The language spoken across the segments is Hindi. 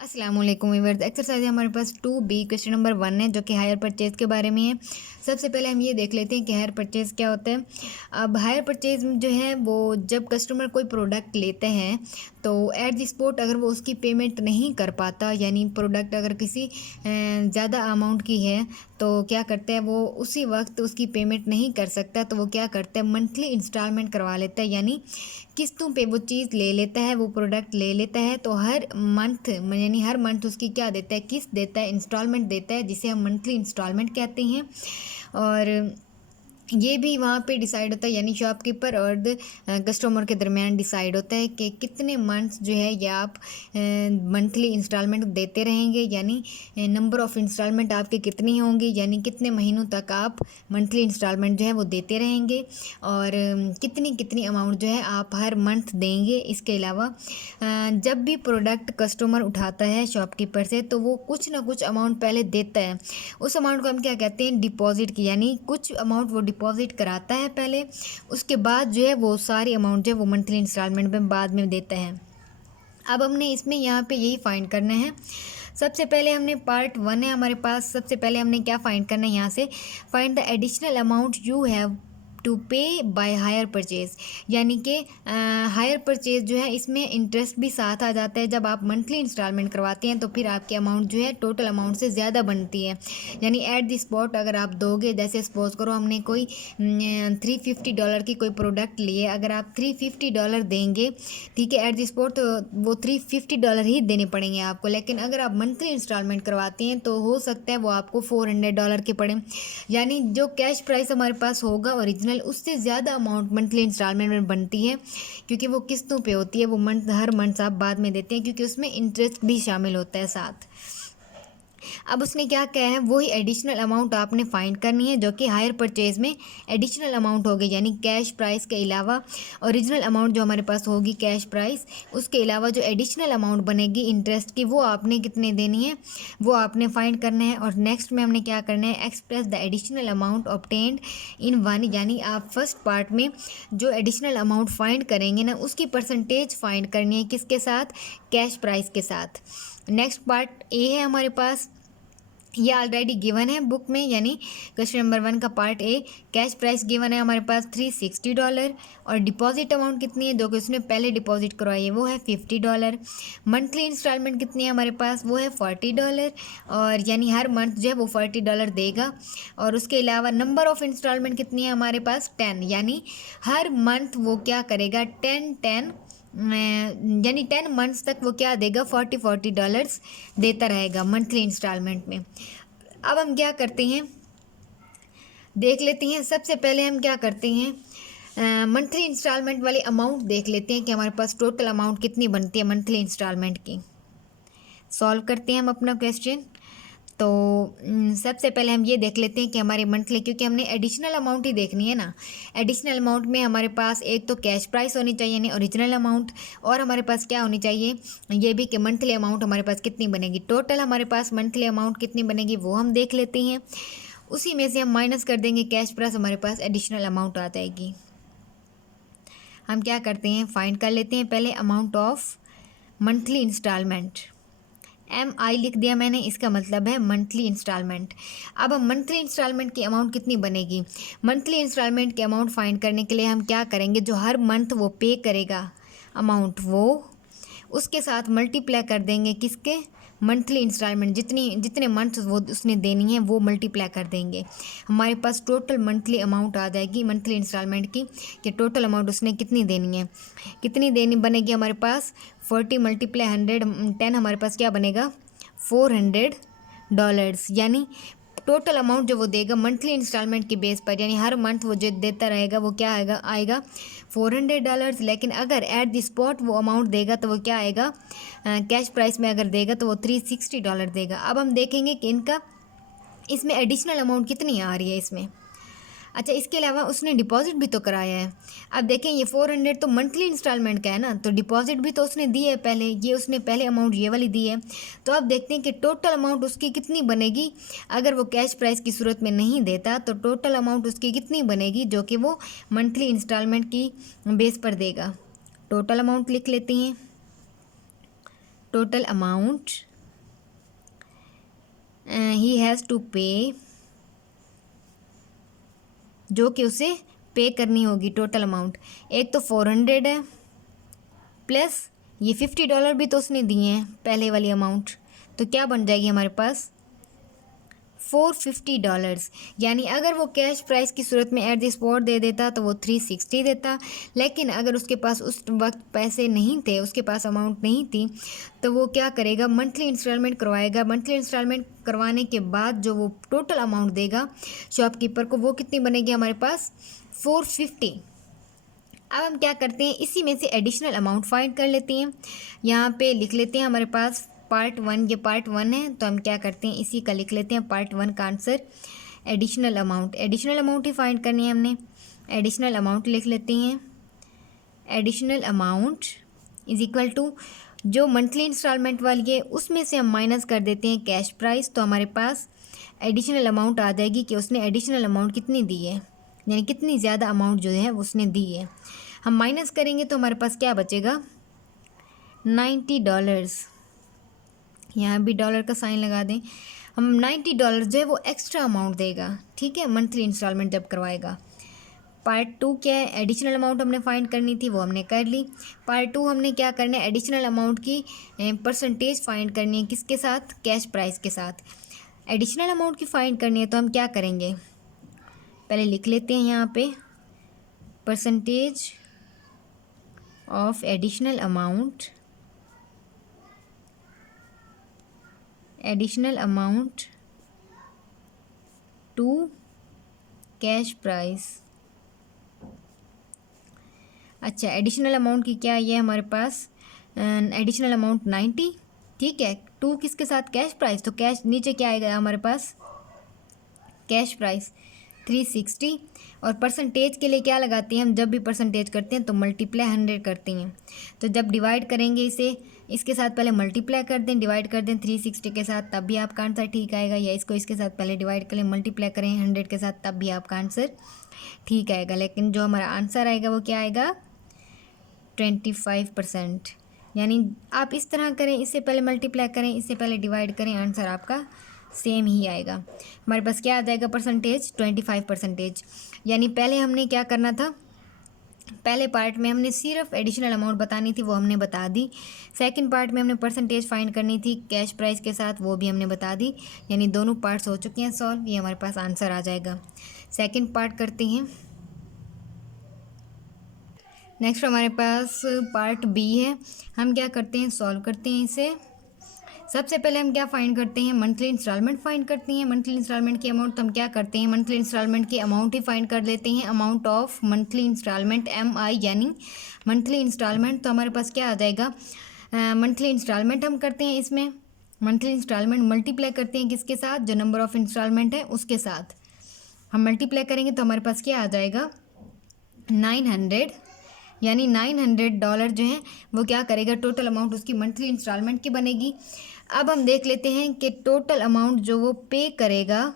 अस्सलाम वालेकुम व्यूअर्स। एक्सरसाइज हमारे पास 2B क्वेश्चन नंबर 1 है जो कि हायर परचेज़ के बारे में है। सबसे पहले हम ये देख लेते हैं कि हायर परचेज़ क्या होता है। अब हायर परचेज़ जो है वो जब कस्टमर कोई प्रोडक्ट लेते हैं तो एट द स्पॉट अगर वो उसकी पेमेंट नहीं कर पाता, यानी प्रोडक्ट अगर किसी ज़्यादा अमाउंट की है तो क्या करते हैं वो उसी वक्त उसकी पेमेंट नहीं कर सकता तो वो क्या करता है मंथली इंस्टॉलमेंट करवा लेता है, यानी किस्तों पे वो चीज़ ले लेता है, वो प्रोडक्ट ले लेता है। तो हर मंथ यानी हर मंथ उसकी क्या देता है, किस्त देता है, इंस्टॉलमेंट देता है, जिसे हम मंथली इंस्टॉलमेंट कहते हैं। और ये भी वहाँ पे डिसाइड होता है, यानी शॉपकीपर और कस्टमर के दरमियान डिसाइड होता है कि कितने मंथ्स जो है या आप मंथली इंस्टॉलमेंट देते रहेंगे, यानी नंबर ऑफ़ इंस्टॉलमेंट आपके कितनी होंगी, यानी कितने महीनों तक आप मंथली इंस्टॉलमेंट जो है वो देते रहेंगे और कितनी कितनी अमाउंट जो है आप हर मंथ देंगे। इसके अलावा जब भी प्रोडक्ट कस्टमर उठाता है शॉपकीपर से तो वो कुछ ना कुछ अमाउंट पहले देता है। उस अमाउंट को हम क्या कहते हैं, डिपॉजिट की, यानी कुछ अमाउंट वो डिपॉजिट कराता है पहले, उसके बाद जो है वो सारी अमाउंट जो है वो मंथली इंस्टॉलमेंट में बाद में देता है। अब हमने इसमें यहाँ पे यही फाइंड करना है। सबसे पहले हमने पार्ट 1 है हमारे पास। सबसे पहले हमने क्या फाइंड करना है, यहाँ से find the additional amount you have to pay by hire purchase, यानी कि हायर परचेज़ जो है इसमें इंटरेस्ट भी साथ आ जाता है। जब आप मंथली इंस्टॉलमेंट करवाते हैं तो फिर आपकी अमाउंट जो है टोटल अमाउंट से ज़्यादा बनती है, यानी एट द स्पॉट अगर आप दोगे, जैसे सपोज करो हमने कोई $350 की कोई प्रोडक्ट लिए, अगर आप $350 देंगे, ठीक है, एट द स्पॉट तो वो $350 ही देने पड़ेंगे आपको। लेकिन अगर आप मंथली इंस्टॉलमेंट करवाते हैं तो हो सकता है वो आपको $400 के पड़े, यानी जो कैश प्राइस हमारे पास होगा ओरिजिनल उससे ज़्यादा अमाउंट मंथली इंस्टॉलमेंट में बनती है, क्योंकि वो किस्तों पे होती है। वो हर मंथ आप बाद में देते हैं, क्योंकि उसमें इंटरेस्ट भी शामिल होता है साथ। अब उसने क्या कहा है, वही एडिशनल अमाउंट आपने फाइंड करनी है जो कि हायर परचेज में एडिशनल अमाउंट होगी, यानी कैश प्राइस के अलावा ओरिजिनल अमाउंट जो हमारे पास होगी कैश प्राइस, उसके अलावा जो एडिशनल अमाउंट बनेगी इंटरेस्ट की, वो आपने कितने देनी है वो आपने फाइंड करना है। और नेक्स्ट में हमने क्या करना है, express the additional amount obtained in one, यानी आप फर्स्ट पार्ट में जो एडिशनल अमाउंट फाइंड करेंगे ना उसकी परसेंटेज फाइंड करनी है, किसके साथ, कैश प्राइस के साथ। नेक्स्ट पार्ट ए है हमारे पास, ये ऑलरेडी गिवन है बुक में, यानी क्वेश्चन नंबर 1 का part A. Cash price given है हमारे पास $360 और डिपॉजिट अमाउंट कितनी है जो कि उसने पहले डिपॉजिट करवाई है वो है $50। मंथली इंस्टॉलमेंट कितनी है हमारे पास, वो है $40, और यानी हर मंथ जो है वो $40 देगा। और उसके अलावा नंबर ऑफ़ इंस्टॉलमेंट कितनी है हमारे पास, 10, यानी हर मंथ वो क्या करेगा 10 यानी 10 मंथ्स तक वो क्या देगा, $40 देता रहेगा मंथली इंस्टॉलमेंट में। अब हम क्या करते हैं देख लेते हैं। सबसे पहले हम क्या करते हैं, मंथली इंस्टॉलमेंट वाली अमाउंट देख लेते हैं कि हमारे पास टोटल अमाउंट कितनी बनती है मंथली इंस्टॉलमेंट की। सॉल्व करते हैं हम अपना क्वेश्चन। तो सबसे पहले हम ये देख लेते हैं कि हमारे मंथली, क्योंकि हमने एडिशनल अमाउंट ही देखनी है ना, एडिशनल अमाउंट में हमारे पास एक तो कैश प्राइस होनी चाहिए यानी ओरिजिनल अमाउंट, और हमारे पास क्या होनी चाहिए ये भी कि मंथली अमाउंट हमारे पास कितनी बनेगी। टोटल हमारे पास मंथली अमाउंट कितनी बनेगी वो हम देख लेते हैं। उसी में से हम माइनस कर देंगे कैश प्राइस, हमारे पास एडिशनल अमाउंट आ जाएगी। हम क्या करते हैं, फाइंड कर लेते हैं पहले amount of monthly instalment. MI लिख दिया मैंने, इसका मतलब है मंथली इंस्टॉलमेंट। अब हम मंथली इंस्टॉलमेंट की अमाउंट कितनी बनेगी, मंथली इंस्टॉलमेंट की अमाउंट फाइंड करने के लिए हम क्या करेंगे, जो हर मंथ वो पे करेगा अमाउंट वो उसके साथ मल्टीप्लाई कर देंगे, किसके, मंथली इंस्टॉलमेंट, जितने मंथ वो उसने देनी है वो मल्टीप्लाई कर देंगे। हमारे पास टोटल मंथली अमाउंट आ जाएगी मंथली इंस्टॉलमेंट की, कि टोटल अमाउंट उसने कितनी देनी है, कितनी देनी बनेगी हमारे पास 40 × 110, हमारे पास क्या बनेगा $400, यानी टोटल अमाउंट जो वो देगा मंथली इंस्टॉलमेंट की बेस पर, यानी हर मंथ वो जो देता रहेगा वो क्या आएगा $400। लेकिन अगर एट द स्पॉट वो अमाउंट देगा तो वो क्या आएगा, कैश प्राइस में अगर देगा तो वो $360 देगा। अब हम देखेंगे कि इनका इसमें एडिशनल अमाउंट कितनी आ रही है इसमें। अच्छा, इसके अलावा उसने डिपॉजिट भी तो कराया है। अब देखें ये 400 तो मंथली इंस्टॉलमेंट का है ना, तो डिपॉजिट भी तो उसने दी है पहले, ये उसने पहले अमाउंट ये वाली दी है। तो अब देखते हैं कि टोटल अमाउंट उसकी कितनी बनेगी। अगर वो कैश प्राइस की सूरत में नहीं देता तो टोटल अमाउंट उसकी कितनी बनेगी जो कि वो मंथली इंस्टॉलमेंट की बेस पर देगा। टोटल अमाउंट लिख लेते हैं, total amount he has to pay, जो कि उसे पे करनी होगी टोटल अमाउंट। एक तो 400 है, प्लस ये $50 भी तो उसने दिए हैं पहले वाली अमाउंट, तो क्या बन जाएगी हमारे पास $450। यानी अगर वो कैश प्राइस की सूरत में एट द स्पॉट दे देता तो वो 360 देता, लेकिन अगर उसके पास उस वक्त पैसे नहीं थे, उसके पास अमाउंट नहीं थी, तो वो क्या करेगा, मंथली इंस्टॉलमेंट करवाएगा। मंथली इंस्टॉलमेंट करवाने के बाद जो वो टोटल अमाउंट देगा शॉपकीपर को, वो कितनी बनेगी हमारे पास 450। अब हम क्या करते हैं, इसी में से एडिशनल अमाउंट फाइंड कर लेते हैं। यहाँ पे लिख लेते हैं हमारे पास पार्ट 1, ये पार्ट 1 है, तो हम क्या करते हैं, इसी का लिख लेते हैं पार्ट 1 का answer additional amount. Additional amount ही फाइंड करनी है हमने, एडिशनल अमाउंट लिख लेते हैं। Additional amount is equal to जो मंथली इंस्टॉलमेंट वाली है उसमें से हम माइनस कर देते हैं कैश प्राइस, तो हमारे पास एडिशनल अमाउंट आ जाएगी कि उसने एडिशनल अमाउंट कितनी दी है, यानी कितनी ज़्यादा अमाउंट जो है उसने दी है। हम माइनस करेंगे तो हमारे पास क्या बचेगा, $90। यहाँ भी डॉलर का साइन लगा दें। हम $90 जो है वो एक्स्ट्रा अमाउंट देगा, ठीक है, मंथली इंस्टॉलमेंट जब करवाएगा। पार्ट 2 क्या है, एडिशनल अमाउंट हमने फाइंड करनी थी, वो हमने कर ली। पार्ट 2 हमने क्या करना है, एडिशनल अमाउंट की परसेंटेज फाइंड करनी है, किसके साथ, कैश प्राइस के साथ। एडिशनल अमाउंट की फाइंड करनी है तो हम क्या करेंगे, पहले लिख लेते हैं यहाँ पे percentage of additional amount, additional amount to cash price. अच्छा, एडिशनल अमाउंट की क्या ये हमारे पास एडिशनल अमाउंट 90, ठीक है, 2 किसके साथ, कैश प्राइस, तो कैश नीचे क्या आएगा हमारे पास, कैश प्राइस 360। और परसेंटेज के लिए क्या लगाते हैं हम, जब भी परसेंटेज करते हैं तो मल्टीप्लाई 100 करते हैं। तो जब डिवाइड करेंगे इसे, इसके साथ पहले मल्टीप्लाई कर दें, डिवाइड कर दें 360 के साथ, तब भी आपका आंसर ठीक आएगा। या इसको इसके साथ पहले डिवाइड करें, मल्टीप्लाई करें 100 के साथ, तब भी आपका आंसर ठीक आएगा। लेकिन जो हमारा आंसर आएगा वो क्या आएगा, 25%। यानी आप इस तरह करें, इससे पहले मल्टीप्लाई करें, इससे पहले डिवाइड करें, आंसर आपका सेम ही आएगा। हमारे पास क्या आ जाएगा परसेंटेज, 25%। यानी पहले हमने क्या करना था, पहले पार्ट में हमने सिर्फ एडिशनल अमाउंट बतानी थी, वो हमने बता दी। सेकंड पार्ट में हमने परसेंटेज फाइंड करनी थी कैश प्राइस के साथ, वो भी हमने बता दी। यानी दोनों पार्ट्स हो चुके हैं सॉल्व, ये हमारे पास आंसर आ जाएगा। सेकंड पार्ट करते हैं। नेक्स्ट हमारे पास पार्ट बी है, हम क्या करते हैं, सॉल्व करते हैं इसे। सबसे पहले हम क्या फाइंड करते हैं, मंथली इंस्टॉलमेंट फाइंड करते हैं। मंथली इंस्टॉलमेंट की अमाउंट तो हम क्या करते हैं, मंथली इंस्टॉलमेंट की अमाउंट ही फाइंड कर लेते हैं। Amount of monthly instalment MI, यानी मंथली इंस्टॉलमेंट, तो हमारे पास क्या आ जाएगा, मंथली इंस्टॉलमेंट हम करते हैं, इसमें मंथली इंस्टॉलमेंट मल्टीप्लाई करते हैं किसके साथ, जो नंबर ऑफ इंस्टॉलमेंट है उसके साथ हम मल्टीप्लाई करेंगे, तो हमारे पास क्या आ जाएगा 900। यानी $900 जो है वो क्या करेगा, टोटल अमाउंट उसकी मंथली इंस्टॉलमेंट की बनेगी। अब हम देख लेते हैं कि टोटल अमाउंट जो वो पे करेगा,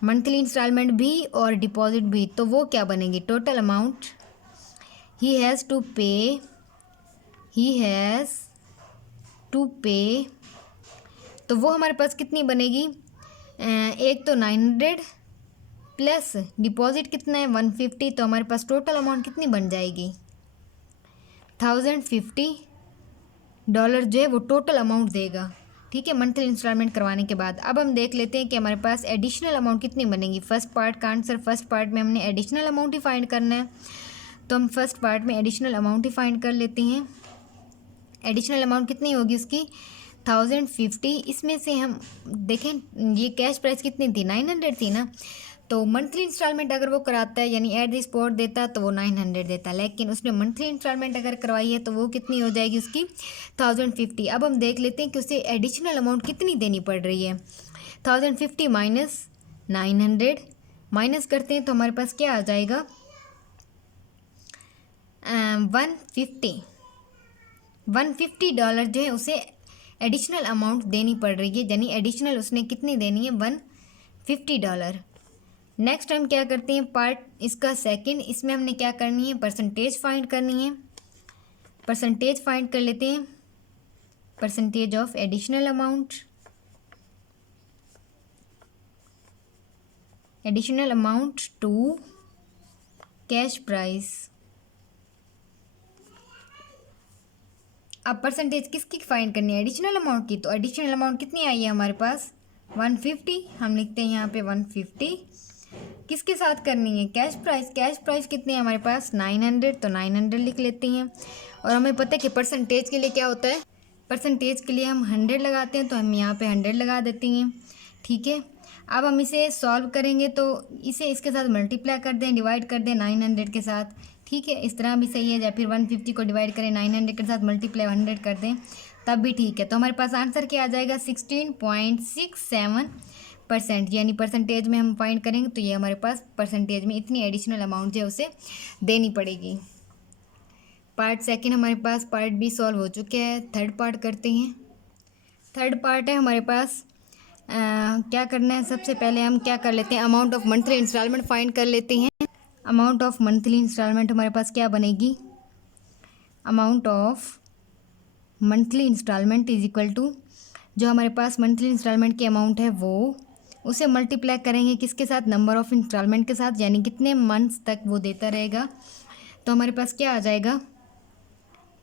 मंथली इंस्टॉलमेंट भी और डिपॉजिट भी, तो वो क्या बनेगी, total amount he has to pay, तो वो हमारे पास कितनी बनेगी, एक तो 900 प्लस डिपॉजिट कितना है 150, तो हमारे पास टोटल अमाउंट कितनी बन जाएगी, $1050 जो है वो टोटल अमाउंट देगा, ठीक है, मंथली इंस्टॉलमेंट करवाने के बाद। अब हम देख लेते हैं कि हमारे पास एडिशनल अमाउंट कितनी बनेगी। फर्स्ट पार्ट का आंसर, फर्स्ट पार्ट में हमने एडिशनल अमाउंट ही फाइंड करना है, तो हम फर्स्ट पार्ट में एडिशनल अमाउंट ही फाइंड कर लेते हैं। एडिशनल अमाउंट कितनी होगी उसकी 1050। इसमें से हम देखें ये कैश प्राइस कितनी थी, 900 थी ना, तो मंथली इंस्टॉलमेंट अगर वो कराता है यानी एट द स्पॉट देता तो वो 900 देता, लेकिन उसने मंथली इंस्टॉलमेंट अगर करवाई है तो वो कितनी हो जाएगी उसकी 1050। अब हम देख लेते हैं कि उसे एडिशनल अमाउंट कितनी देनी पड़ रही है। 1050 माइनस 900 माइनस करते हैं तो हमारे पास क्या आ जाएगा 150 जो है उसे एडिशनल अमाउंट देनी पड़ रही है, यानी एडिशनल उसने कितनी देनी है $150। नेक्स्ट हम क्या करते हैं, पार्ट इसका सेकंड, इसमें हमने क्या करनी है, परसेंटेज फाइंड करनी है। परसेंटेज फाइंड कर लेते हैं, percentage of additional amount, additional amount to cash price. अब परसेंटेज किसकी फाइंड करनी है, एडिशनल अमाउंट की। तो एडिशनल अमाउंट कितनी आई है हमारे पास 150, हम लिखते हैं यहाँ पे 150। किसके साथ करनी है, कैश प्राइस। कैश प्राइस कितनी है हमारे पास 900, तो 900 लिख लेते हैं। और हमें पता है कि परसेंटेज के लिए क्या होता है, परसेंटेज के लिए हम 100 लगाते हैं, तो हम यहाँ पे 100 लगा देते हैं। ठीक है, अब हम इसे सॉल्व करेंगे तो इसे इसके साथ मल्टीप्लाई कर दें, डिवाइड कर दें 900 के साथ। ठीक है, इस तरह भी सही है, या फिर 150 को डिवाइड करें 900 के साथ, मल्टीप्लाई 100 कर दें, तब भी ठीक है। तो हमारे पास आंसर क्या आ जाएगा 16.67%, यानी परसेंटेज में हम फाइंड करेंगे तो ये हमारे पास परसेंटेज में इतनी एडिशनल अमाउंट जो है उसे देनी पड़ेगी। पार्ट सेकंड हमारे पास, पार्ट बी सॉल्व हो चुके हैं। थर्ड पार्ट करते हैं। थर्ड पार्ट है हमारे पास क्या करना है, सबसे पहले हम क्या कर लेते हैं, amount of monthly instalment find कर लेते हैं। अमाउंट ऑफ मंथली इंस्टॉलमेंट हमारे पास क्या बनेगी, amount of monthly instalment is equal to, जो हमारे पास मंथली इंस्टॉलमेंट की अमाउंट है वो, उसे मल्टीप्लाई करेंगे किसके साथ, नंबर ऑफ इंस्टॉलमेंट के साथ, यानी कितने मंथ्स तक वो देता रहेगा। तो हमारे पास क्या आ जाएगा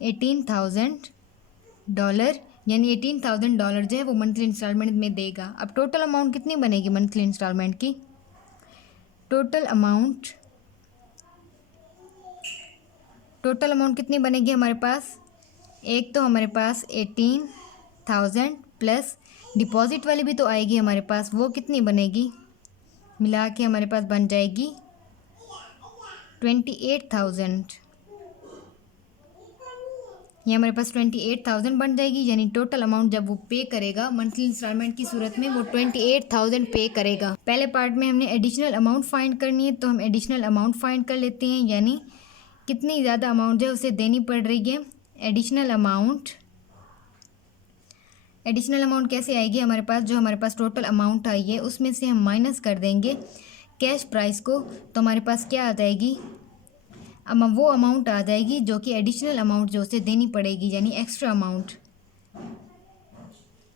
$18,000, यानी $18,000 जो है वो मंथली इंस्टॉलमेंट में देगा। अब टोटल अमाउंट कितनी बनेगी मंथली इंस्टॉलमेंट की, टोटल अमाउंट कितनी बनेगी हमारे पास, एक तो हमारे पास 18,000 प्लस डिपॉजिट वाली भी तो आएगी हमारे पास, वो कितनी बनेगी, मिला के हमारे पास बन जाएगी 28,000। ये हमारे पास 28,000 बन जाएगी, यानी टोटल अमाउंट जब वो पे करेगा मंथली इंस्टॉलमेंट की सूरत में वो 28,000 पे करेगा। पहले पार्ट में हमने एडिशनल अमाउंट फाइंड करनी है, तो हम एडिशनल अमाउंट फाइंड कर लेते हैं, यानी कितनी ज़्यादा अमाउंट जो है उसे देनी पड़ रही है। एडिशनल अमाउंट कैसे आएगी हमारे पास, जो हमारे पास टोटल अमाउंट आई है उसमें से हम माइनस कर देंगे कैश प्राइस को, तो हमारे पास क्या आ जाएगी, वो अमाउंट आ जाएगी जो कि एडिशनल अमाउंट जो उसे देनी पड़ेगी, यानी एक्स्ट्रा अमाउंट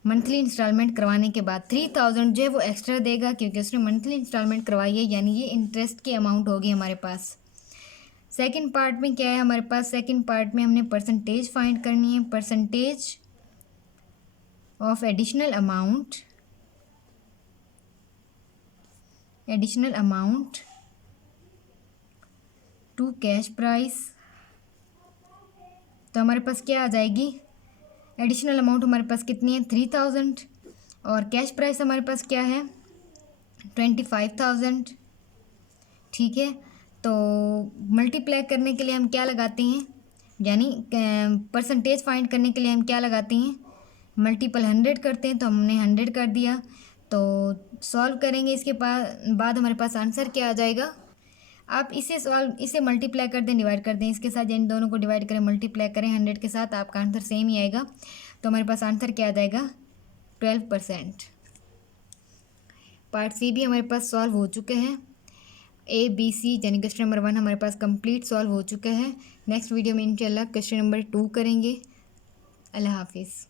मंथली इंस्टॉलमेंट करवाने के बाद 3,000 जो है वो एक्स्ट्रा देगा, क्योंकि उसने मंथली इंस्टॉलमेंट करवाई है, यानी ये इंटरेस्ट की अमाउंट होगी हमारे पास। सेकंड पार्ट में क्या है हमारे पास, सेकंड पार्ट में हमने परसेंटेज फाइंड करनी है, percentage of additional amount to cash price. तो हमारे पास क्या आ जाएगी, एडिशनल अमाउंट हमारे पास कितनी है 3,000, और कैश प्राइस हमारे पास क्या है 25,000। ठीक है, तो मल्टीप्लाई करने के लिए हम क्या लगाते हैं, यानी परसेंटेज फाइंड करने के लिए हम क्या लगाते हैं, मल्टीपल 100 करते हैं, तो हमने 100 कर दिया। तो सॉल्व करेंगे, इसके बाद हमारे पास आंसर क्या आ जाएगा, आप इसे मल्टीप्लाई कर दें, डिवाइड कर दें इसके साथ, यानी दोनों को डिवाइड करें, मल्टीप्लाई करें 100 के साथ, आपका आंसर सेम ही आएगा। तो हमारे पास आंसर क्या आ जाएगा 12%। पार्ट सी भी हमारे पास सॉल्व हो चुके हैं। ABC यानी क्वेश्चन नंबर 1 हमारे पास कंप्लीट सॉल्व हो चुका है। नेक्स्ट वीडियो में इंशाल्लाह क्वेश्चन नंबर 2 करेंगे। अल्लाह हाफिज़।